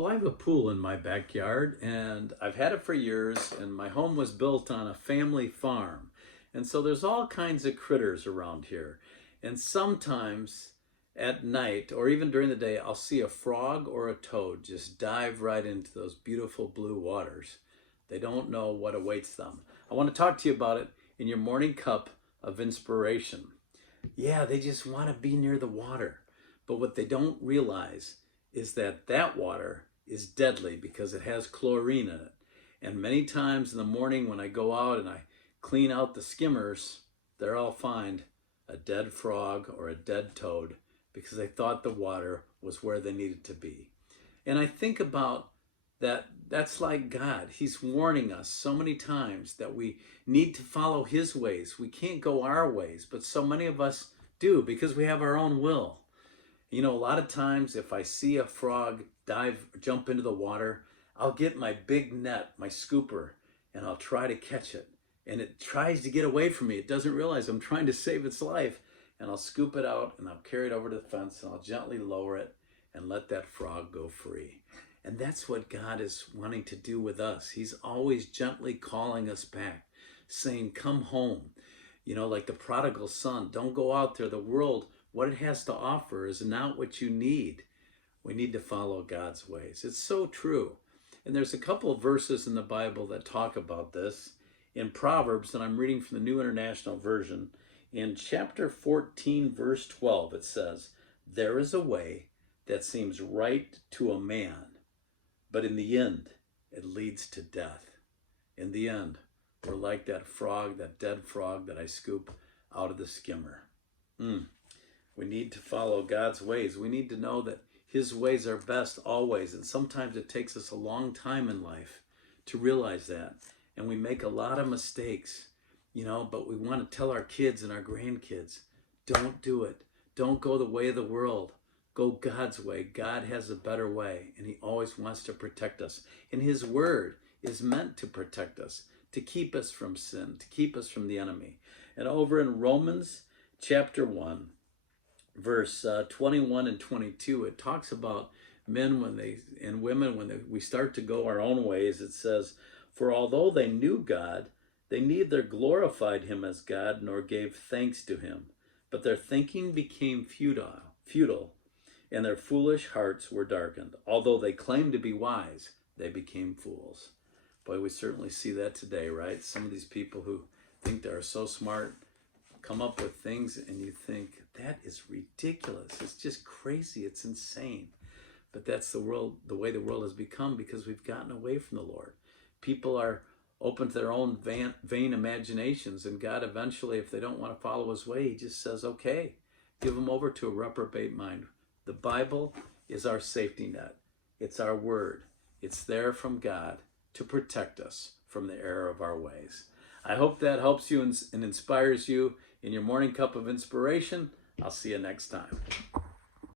Well, I have a pool in my backyard and I've had it for years, and my home was built on a family farm. And so there's all kinds of critters around here. And sometimes at night or even during the day, I'll see a frog or a toad just dive right into those beautiful blue waters. They don't know what awaits them. I want to talk to you about it in your morning cup of inspiration. Yeah, they just want to be near the water. But what they don't realize is that that water is deadly because it has chlorine in it. And many times in the morning when I go out and I clean out the skimmers, there I'll find a dead frog or a dead toad because they thought the water was where they needed to be. And I think about that. That's like God. He's warning us so many times that we need to follow his ways. We can't go our ways, but so many of us do because we have our own will. You know, a lot of times if I see a frog jump into the water, I'll get my big net, my scooper, and I'll try to catch it. And it tries to get away from me. It doesn't realize I'm trying to save its life. And I'll scoop it out and I'll carry it over to the fence and I'll gently lower it and let that frog go free. And that's what God is wanting to do with us. He's always gently calling us back, saying, come home. You know, like the prodigal son, don't go out there. The world, what it has to offer is not what you need. We need to follow God's ways. It's so true. And there's a couple of verses in the Bible that talk about this. In Proverbs, and I'm reading from the New International Version, in chapter 14, verse 12, it says, there is a way that seems right to a man, but in the end, it leads to death. In the end, we're like that frog, that dead frog that I scoop out of the skimmer. We need to follow God's ways. We need to know that his ways are best always. And sometimes it takes us a long time in life to realize that. And we make a lot of mistakes, you know, but we want to tell our kids and our grandkids, don't do it. Don't go the way of the world. Go God's way. God has a better way, and he always wants to protect us. And his word is meant to protect us, to keep us from sin, to keep us from the enemy. And over in Romans chapter 1, verse 21 and 22, it talks about men and women when we start to go our own ways. It says, for although they knew God, they neither glorified him as God nor gave thanks to him, but their thinking became futile, and their foolish hearts were darkened. Although they claimed to be wise, they became fools. Boy, we certainly see that today, right? Some of these people who think they're so smart come up with things and you think, that is ridiculous. It's just crazy. It's insane. But that's the way the world has become because we've gotten away from the Lord. People are open to their own vain imaginations, and God eventually, if they don't want to follow his way, he just says, okay, give them over to a reprobate mind. The Bible is our safety net. It's our word. It's there from God to protect us from the error of our ways. I hope that helps you and inspires you in your morning cup of inspiration. I'll see you next time.